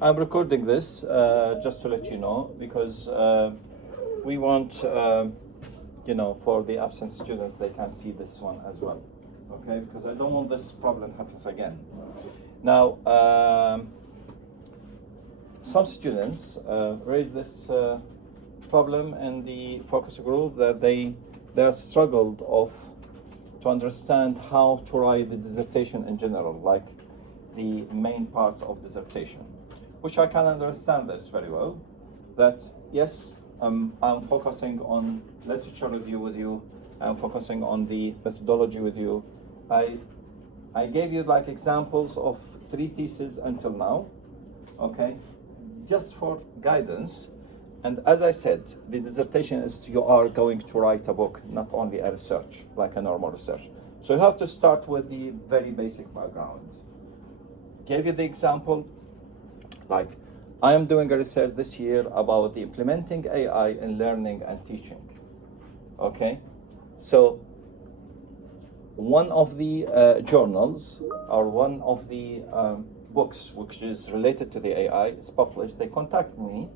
I'm recording this just to let you know, because we want, for the absent students, they can see this one as well. Okay, because I don't want this problem happens again. Now, some students raise this problem in the focus group, that they're struggled to understand how to write the dissertation in general, like the main parts of dissertation, which I can understand this very well. That yes, I'm focusing on literature review with you, I'm focusing on the methodology with you. I gave you like examples of 3 theses until now, okay, just for guidance. And as I said, the dissertation is you are going to write a book, not only a research, like a normal research. So you have to start with the very basic background. Gave you the example, like I am doing a research this year about the implementing AI in learning and teaching. Okay, so one of the journals or one of the books which is related to the AI is published. They contact me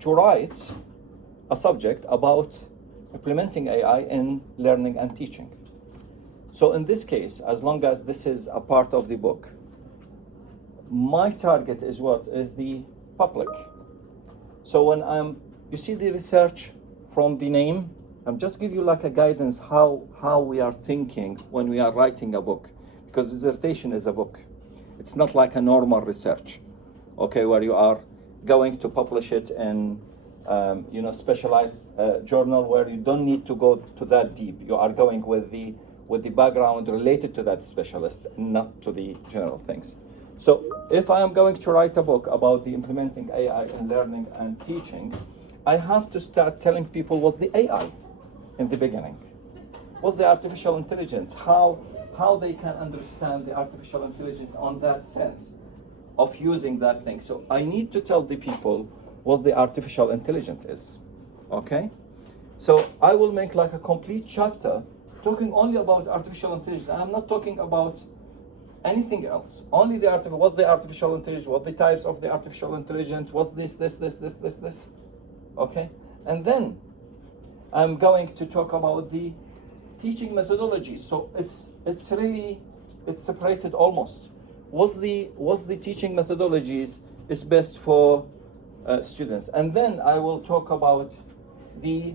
to write a subject about implementing AI in learning and teaching. So in this case, as long as this is a part of the book, my target is what? Is the public. So when you see the research from the name, I'm just give you like a guidance how we are thinking when we are writing a book, because dissertation is a book. It's not like a normal research, okay, where you are going to publish it in specialized journal where you don't need to go to that deep. You are going with the background related to that specialist, not to the general things. So if I am going to write a book about the implementing AI in learning and teaching, I have to start telling people what's the AI in the beginning. What's the artificial intelligence? How they can understand the artificial intelligence on that sense of using that thing. So I need to tell the people what the artificial intelligence is, okay? So I will make like a complete chapter talking only about artificial intelligence. I'm not talking about anything else, only what's the artificial intelligence, what the types of the artificial intelligence, what's this, okay? And then I'm going to talk about the teaching methodology. So it's separated almost. What's the teaching methodologies is best for students, and then I will talk about the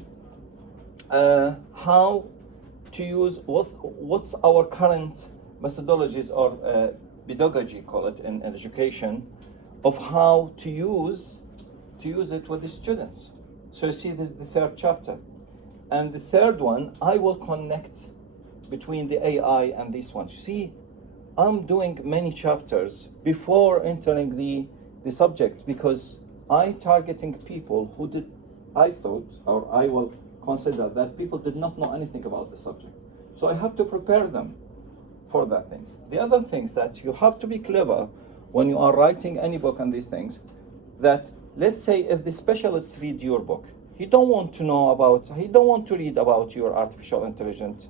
how to use what's our current methodologies or pedagogy, call it in education, of how to use it with the students. So you see, this is the 3rd chapter, and the 3rd one I will connect between the AI and this one. You see, I'm doing many chapters before entering the subject, because I targeting people who I will consider that people did not know anything about the subject. So I have to prepare them for that things. The other things that you have to be clever when you are writing any book on these things, that let's say if the specialists read your book, he don't want to read about your artificial intelligence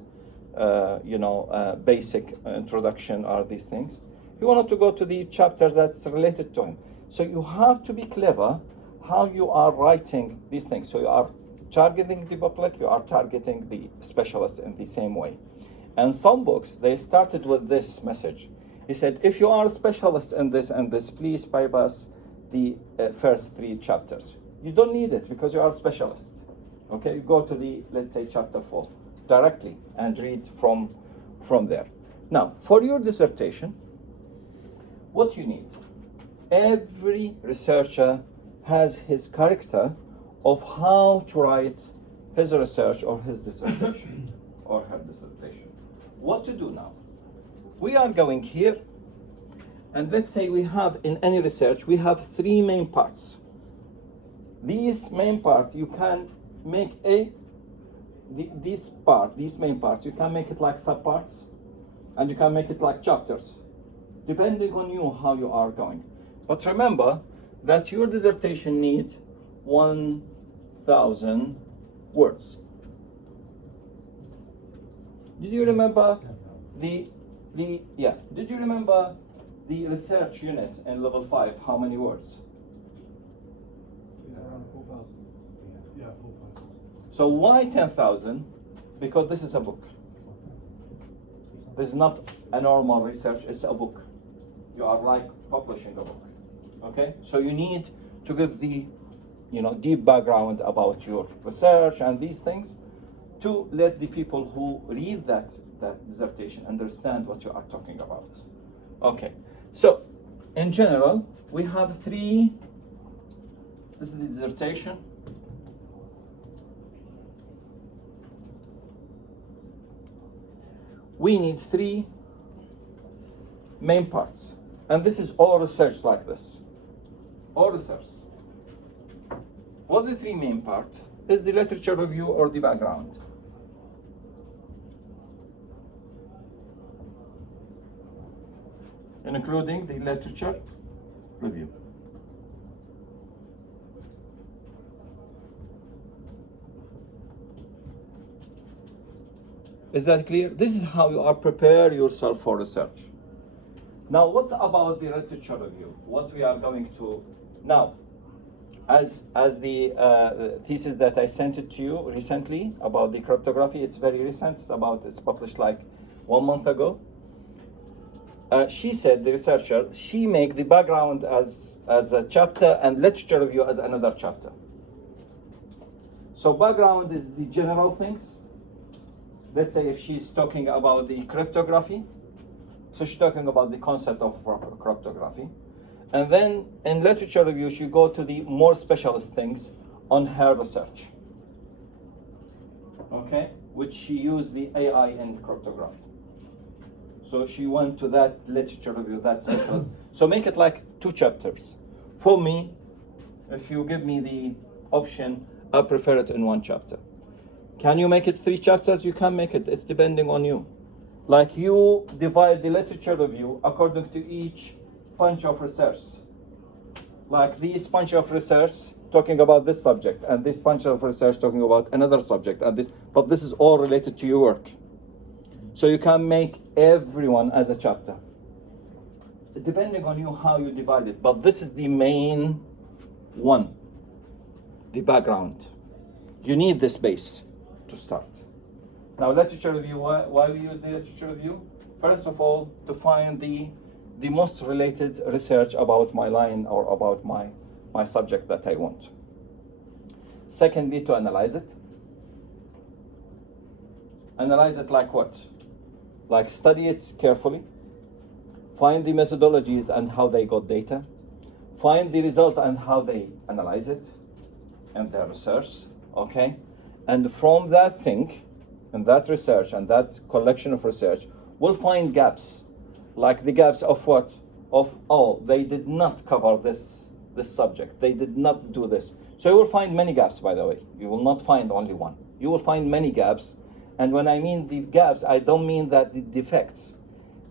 basic introduction or these things. He wanted to go to the chapters that's related to him. So you have to be clever how you are writing these things. So you are targeting the public, you are targeting the specialists in the same way. And some books, they started with this message. He said, if you are a specialist in this and this, please bypass the first 3 chapters. You don't need it because you are a specialist. Okay, you go to the, let's say, chapter 4 directly and read from there. Now, for your dissertation, what you need, every researcher has his character of how to write his research or his dissertation or her dissertation. What to do now? We are going here, and let's say we have, in any research, we have 3 main parts. These main parts, you can make these main parts, you can make it like subparts, and you can make it like chapters, depending on you how you are going. But remember that your dissertation needs 1,000 words. Did you remember did you remember the research unit in level 5, how many words? Around 4,000. Yeah, 4,000. So why 10,000? Because this is a book. This is not a normal research, it's a book. You are like publishing a book. Okay? So you need to give the deep background about your research and these things to let the people who read that dissertation understand what you are talking about. Okay, so in general, we have three. This is the dissertation. We need three main parts. And this is all research like this. All research. What are the three main parts? Is the literature review or the background? Including the literature review. Is that clear? This is how you are prepare yourself for research. Now, what's about the literature review? What we are going to now, as the thesis that I sent it to you recently about the cryptography, it's very recent. It's published like 1 month ago. She said, the researcher, she make the background as a chapter and literature review as another chapter. So background is the general things. Let's say if she's talking about the cryptography, so she's talking about the concept of cryptography. And then in literature review, she go to the more specialist things on her research. Okay, which she used the AI in cryptography. So she went to that literature review, that specialist. So make it like 2 chapters. For me, if you give me the option, I prefer it in 1 chapter. Can you make it 3 chapters? You can make it. It's depending on you. Like you divide the literature review according to each bunch of research. Like this bunch of research talking about this subject, and this bunch of research talking about another subject, and this, but this is all related to your work. So you can make everyone as a chapter. Depending on you how you divide it. But this is the main one, the background. You need this base to start. Now literature review, why we use the literature review? First of all, to find the most related research about my line or about my subject that I want. Secondly, to analyze it. Analyze it like what? Like study it carefully, find the methodologies and how they got data, find the result and how they analyze it and their research, okay? And from that thing, and that research and that collection of research, we'll find gaps, like the gaps of what? Of, oh, they did not cover this subject, they did not do this. So you will find many gaps, by the way. You will not find only one. You will find many gaps. And when I mean the gaps, I don't mean that the defects.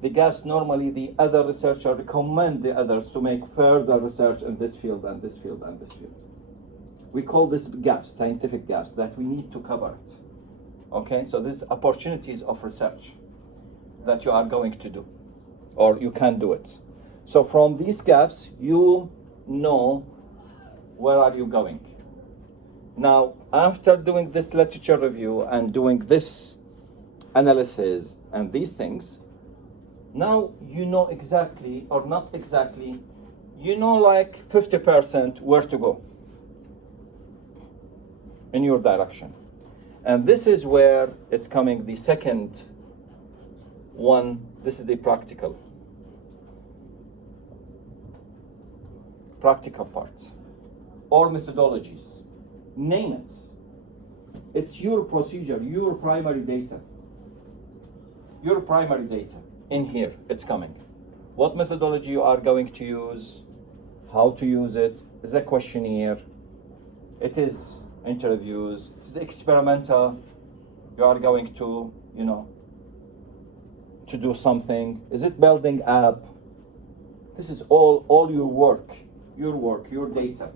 The gaps, normally the other researcher recommend the others to make further research in this field and this field and this field. We call this gaps, scientific gaps, that we need to cover it. Okay, so these opportunities of research that you are going to do, or you can do it. So from these gaps, you know where are you going. Now, after doing this literature review and doing this analysis and these things, now you know exactly, or not exactly, you know like 50% where to go in your direction. And this is where it's coming, the second one. This is the practical parts or methodologies. Name it. It's your procedure, your primary data. Your primary data in here, it's coming. What methodology you are going to use, how to use it, is a questionnaire, it is interviews, it's experimental, you are going to, to do something, is it building app? This is all your work, your data,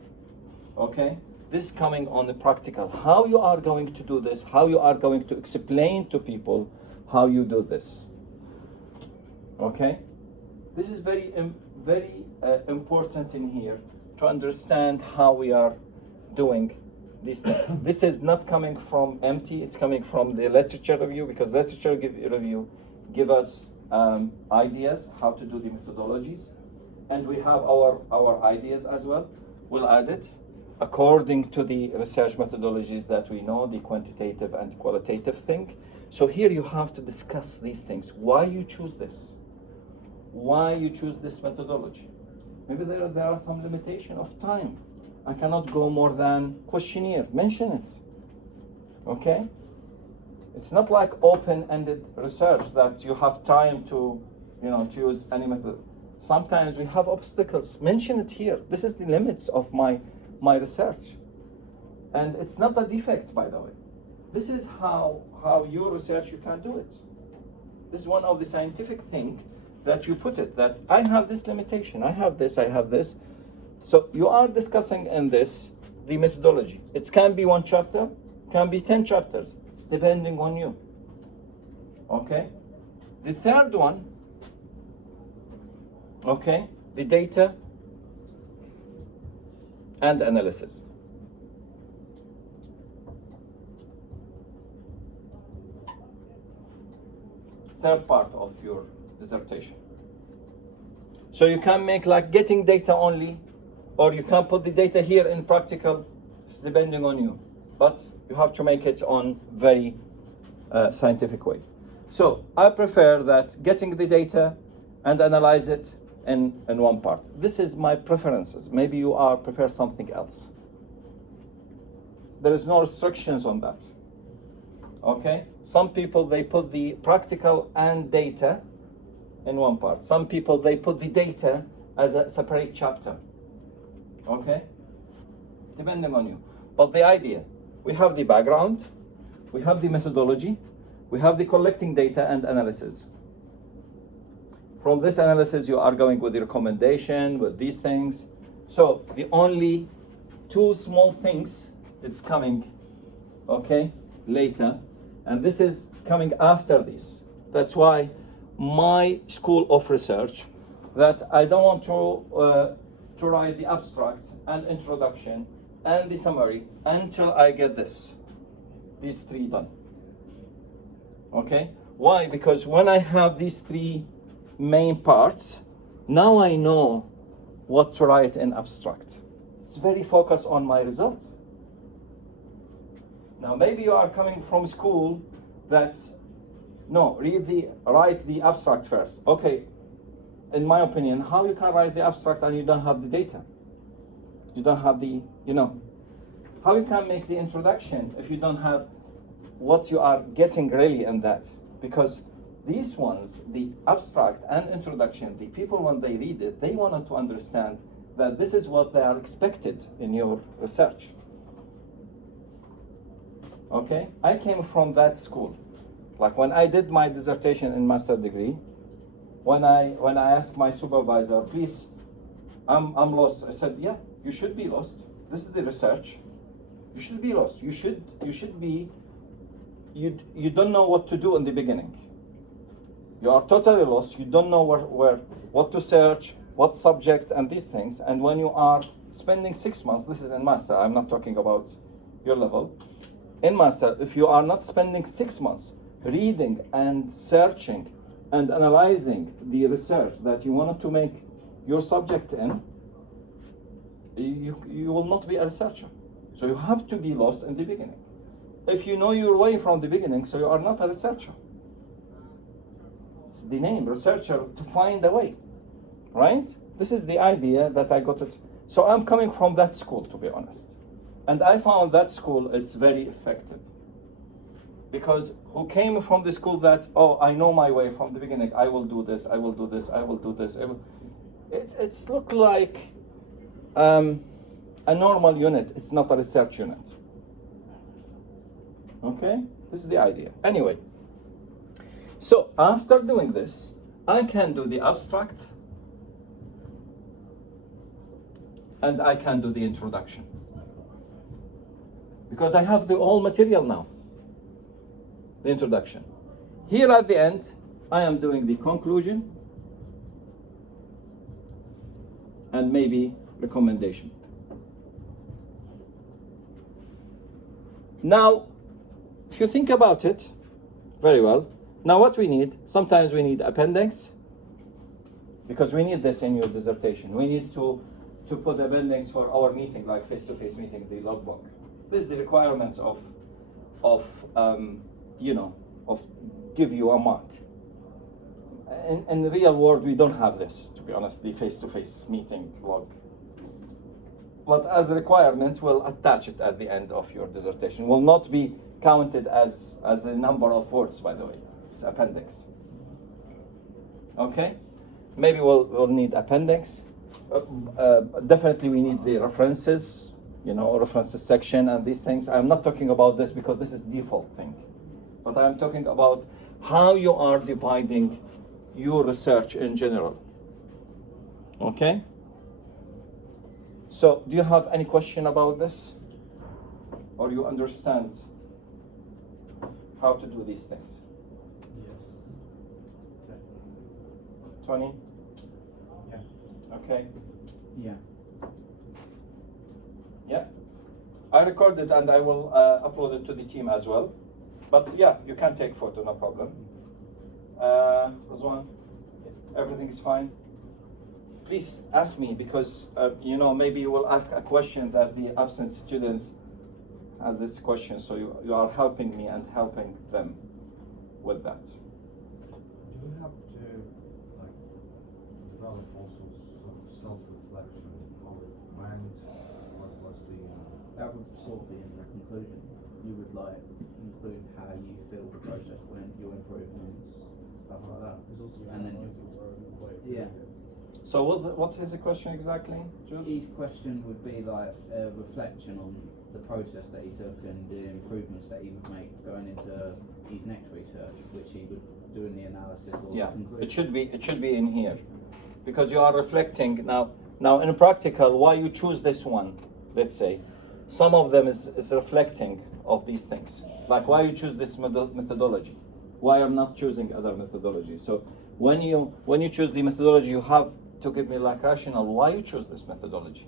okay? This is coming on the practical. How you are going to do this, how you are going to explain to people how you do this. Okay? This is very important in here to understand how we are doing these things. This is not coming from empty, it's coming from the literature review, because literature review give us ideas how to do the methodologies, and we have our ideas as well. We'll add it according to the research methodologies that we know, the quantitative and qualitative thing. So here you have to discuss these things. Why you choose this? Why you choose this methodology? Maybe there are some limitation of time. I cannot go more than questionnaire. Mention it. Okay? It's not like open-ended research that you have time to, to use any method. Sometimes we have obstacles. Mention it here. This is the limits of my research. And it's not a defect, by the way. This is how your research, you can do it. This is one of the scientific things that you put it, that I have this limitation, I have this. So you are discussing in this, the methodology. It can be 1 chapter, can be 10 chapters. It's depending on you. Okay? The third one, okay, the data and analysis. Third part of your dissertation. So you can make like getting data only, or you can put the data here in practical. It's depending on you, but you have to make it on very scientific way. So I prefer that getting the data and analyze it in one part. This is my preferences. Maybe you prefer something else. There is no restrictions on that. Okay? Some people, they put the practical and data in one part. Some people, they put the data as a separate chapter. Okay? Depending on you. But the idea, we have the background, we have the methodology, we have the collecting data and analysis. From this analysis, you are going with the recommendation, with these things. So the only 2 small things, it's coming, okay, later. And this is coming after this. That's why my school of research, that I don't want to write the abstract and introduction and the summary until I get these 3 done. Okay? Why? Because when I have these 3 main parts, now I know what to write in abstract. It's very focused on my results. Now maybe you are coming from school that, no, write the abstract first. Okay, in my opinion, how you can write the abstract and you don't have the data? You don't have the, how you can make the introduction if you don't have what you are getting really in that? Because these ones, the abstract and introduction, the people when they read it, they wanted to understand that this is what they are expected in your research. Okay, I came from that school. Like when I did my dissertation in master's degree, when I asked my supervisor, please, I'm lost. I said, yeah, you should be lost. This is the research. You should be lost. You should be, you don't know what to do in the beginning. You are totally lost. You don't know what to search, what subject, and these things. And when you are spending 6 months, this is in master, I'm not talking about your level. In master, if you are not spending 6 months reading and searching and analyzing the research that you wanted to make your subject in, you will not be a researcher. So you have to be lost in the beginning. If you know your way from the beginning, so you are not a researcher. It's the name, researcher, to find a way, right? This is the idea that I got it. So I'm coming from that school, to be honest. And I found that school, it's very effective. Because who came from the school that, oh, I know my way from the beginning, I will do this, I will do this, I will do this. It's look like a normal unit, it's not a research unit. Okay, this is the idea. Anyway, so after doing this, I can do the abstract and I can do the introduction. Because I have the whole material now, the introduction. Here at the end, I am doing the conclusion and maybe recommendation. Now, if you think about it very well, now what we need, sometimes we need appendix, because we need this in your dissertation. We need to put the appendix for our meeting, like face-to-face meeting, the logbook. This is the requirements of give you a mark. In the real world, we don't have this, to be honest, the face-to-face meeting log. But as a requirement, we'll attach it at the end of your dissertation. Will not be counted as the number of words, by the way. It's appendix. Okay? Maybe we'll need appendix. Definitely we need the references, references section and these things. I'm not talking about this because this is default thing. But I'm talking about how you are dividing your research in general. Okay? So, do you have any question about this? Or you understand how to do these things? Yes. Tony? Yeah. Okay. Yeah. Yeah. I recorded and I will upload it to the team as well. But yeah, you can take photo, no problem. Rizwan, everything is fine? Please ask me because, maybe you will ask a question that the absent students have this question. So you are helping me and helping them with that. Do you have to develop also sort of self-reflection? How it went? What was the? That would sort of be in the conclusion. You would include how you feel the process went, your improvements, stuff like that. There's also And then yeah. So what is the question exactly, Jules? Each question would be like a reflection on the process that he took and the improvements that he would make going into his next research, which he would do in the analysis or Yeah, the conclusion. it should be in here, because you are reflecting now. Now in practical, why you choose this one? Let's say, some of them is reflecting of these things. Like why you choose this methodology? Why I'm not choosing other methodology? So when you choose the methodology, you have to give me like rationale why you choose this methodology.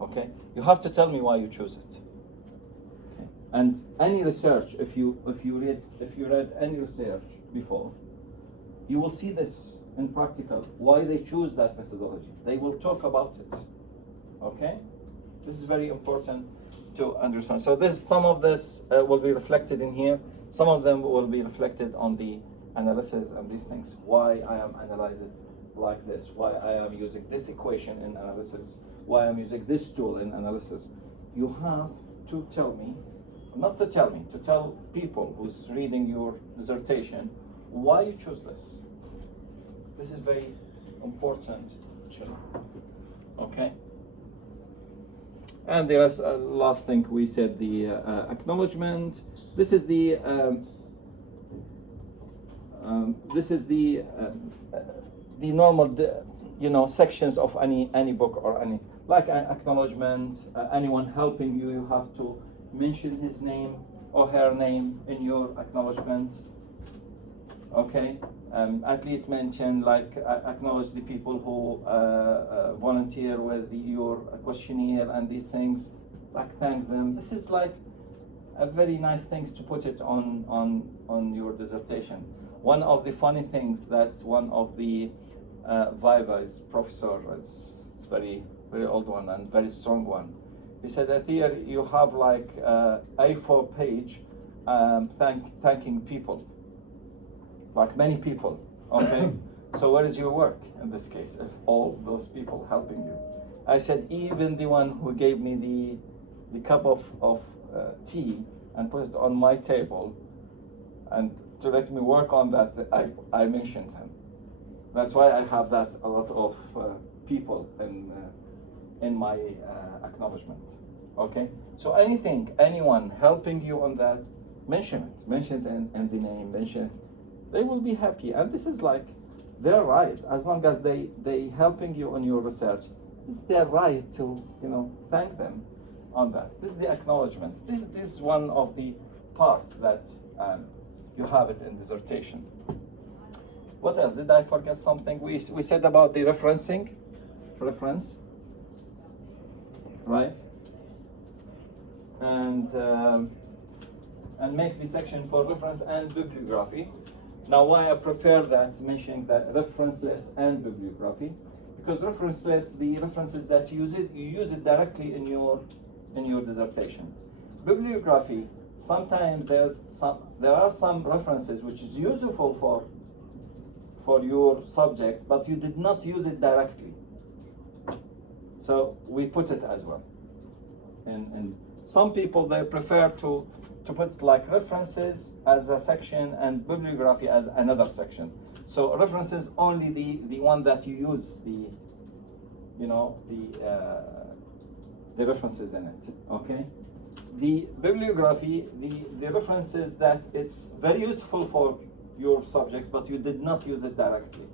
Okay, you have to tell me why you choose it. Okay, and any research, if you read any research before, you will see this in practical why they choose that methodology. They will talk about it. Okay, this is very important to understand. So some of this will be reflected in here. Some of them will be reflected on the analysis and these things. Why I am analyzing like this, why I am using this equation in analysis, why I'm using this tool in analysis. You have to tell me, not to tell me, to tell people who's reading your dissertation why you choose this. This is very important to know. Okay? And there is a last thing we said, the acknowledgement. This is the normal, sections of any book or any, like an acknowledgement. Anyone helping you, you have to mention his name or her name in your acknowledgement. Okay, at least mention, acknowledge the people who volunteer with your questionnaire and these things. Thank them. This is a very nice things to put it on your dissertation. One of the funny things that one of the Viva's professor, it's very very old one and very strong one. He said that here you have A4 page thanking people, many people. Okay, so where is your work in this case? If all those people helping you, I said even the one who gave me the cup of tea and put it on my table and to let me work on that, I mentioned him. That's why I have that a lot of people in my acknowledgement. Okay, so anyone helping you on that, mention it in the name, mention it. They will be happy, and this is their right. As long as they helping you on your research, it's their right to thank them on that. This is the acknowledgement. This is one of the parts that you have it in dissertation. What else? Did I forget something? We said about the referencing, right? And and make the section for reference and bibliography. Now, why I prefer that, mentioning that reference list and bibliography, because reference list, the references that you use it directly in your dissertation. Bibliography, sometimes there are some references which is useful for your subject, but you did not use it directly. So we put it as well. And some people, they prefer to put like references as a section and bibliography as another section. So references only the one that you use the references in it. Okay. The bibliography, the references that it's very useful for your subject, but you did not use it directly.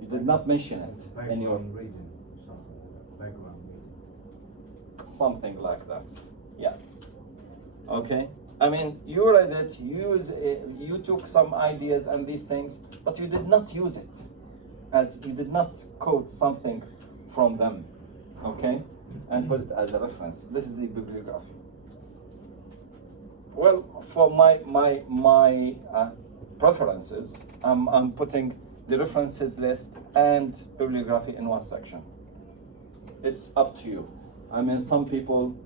You did not mention it in your reading, background reading. Something like that. Yeah. Okay. I mean, you read it, you took some ideas and these things, but you did not use it, as you did not quote something from them. Okay, and put it as a reference. This is the bibliography. Well, for my preferences, I'm putting the references list and bibliography in one section. It's up to you. I mean, some people,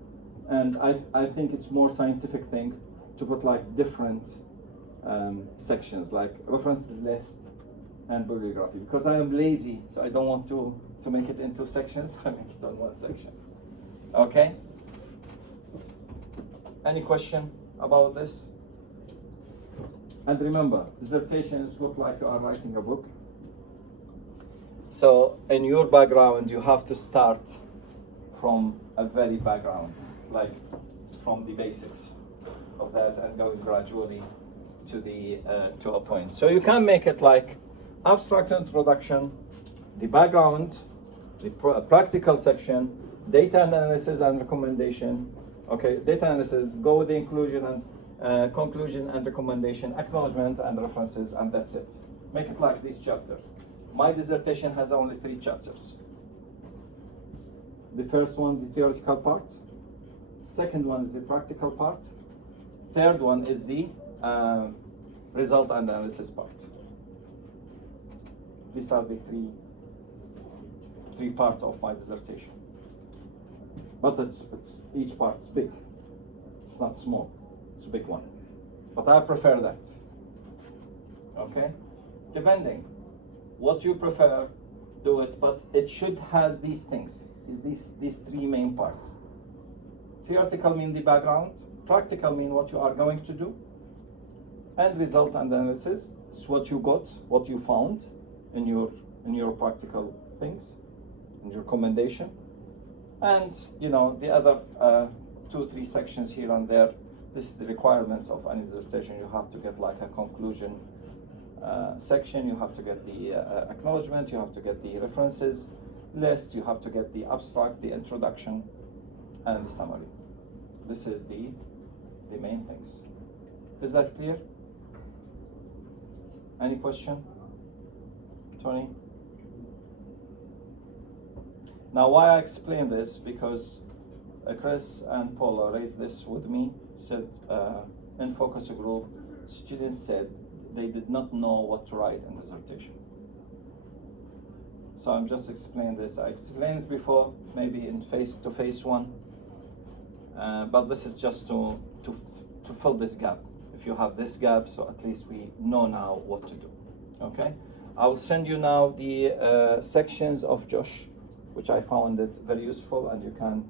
and I think it's more scientific thing to put like different sections, like reference list and bibliography, because I am lazy, so I don't want to make it into sections. I make it on one section. Okay. Any question about this? And remember, dissertations look like you are writing a book. So in your background, you have to start from a very background, like from the basics of that, and going gradually to a point. So you can make it like abstract introduction, the background, the practical section, data analysis and recommendation. Okay, data analysis, go with the inclusion and conclusion and recommendation, acknowledgement and references, and that's it. Make it like these chapters. My dissertation has only 3 chapters. The first one, the theoretical part. Second one is the practical part. Third one is the result and analysis part. These are the three parts of my dissertation. But it's each part is big. It's not small. It's a big one. But I prefer that. Okay? Depending what you prefer, do it. But it should have these things. These 3 main parts. Theoretical mean the background. Practical mean what you are going to do. And result and analysis is what you got, what you found in your practical things, in your commendation. And the other 2-3 sections here and there. This is the requirements of any dissertation. You have to get like a conclusion section. You have to get the acknowledgement. You have to get the references list. You have to get the abstract, the introduction, and the summary. This is the main things. Is that clear? Any question? Tony? Now, why I explain this, because Chris and Paula raised this with me, said in focus group, students said they did not know what to write in dissertation. So I'm just explaining this. I explained it before, maybe in face-to-face one, but this is just to fill this gap. If you have this gap, so at least we know now what to do. Okay, I will send you now the sections of Josh, which I found it very useful, and you can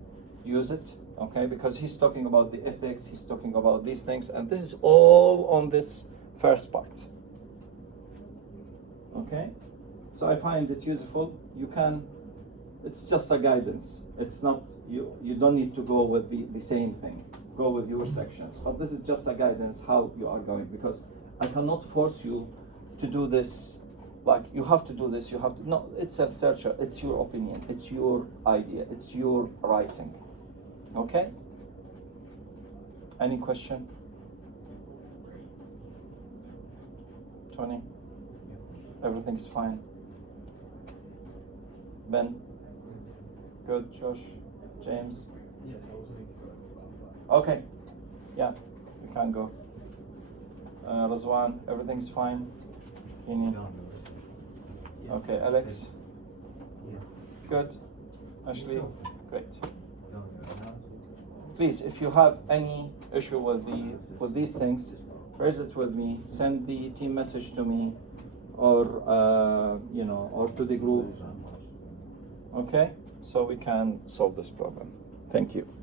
use it. Okay, because he's talking about the ethics, he's talking about these things, and this is all on this first part. Okay, so I find it useful. You can, it's just a guidance. It's not, you don't need to go with the same thing. Go with your sections. But this is just a guidance how you are going, because I cannot force you to do this, like you have to do this, you have to, no, it's a searcher, it's your opinion, it's your idea, it's your writing. Okay? Any question? Tony? Everything's fine. Ben? Good. Josh? James? Yes, I was going to go about that. Okay. Yeah. can go. Razwan, everything's fine? Kini? Okay, Alex? Yeah. Good? Ashley? Okay. Great. No. Please, if you have any issue with these things, raise it with me. Send the team message to me, or or to the group. Okay, so we can solve this problem. Thank you.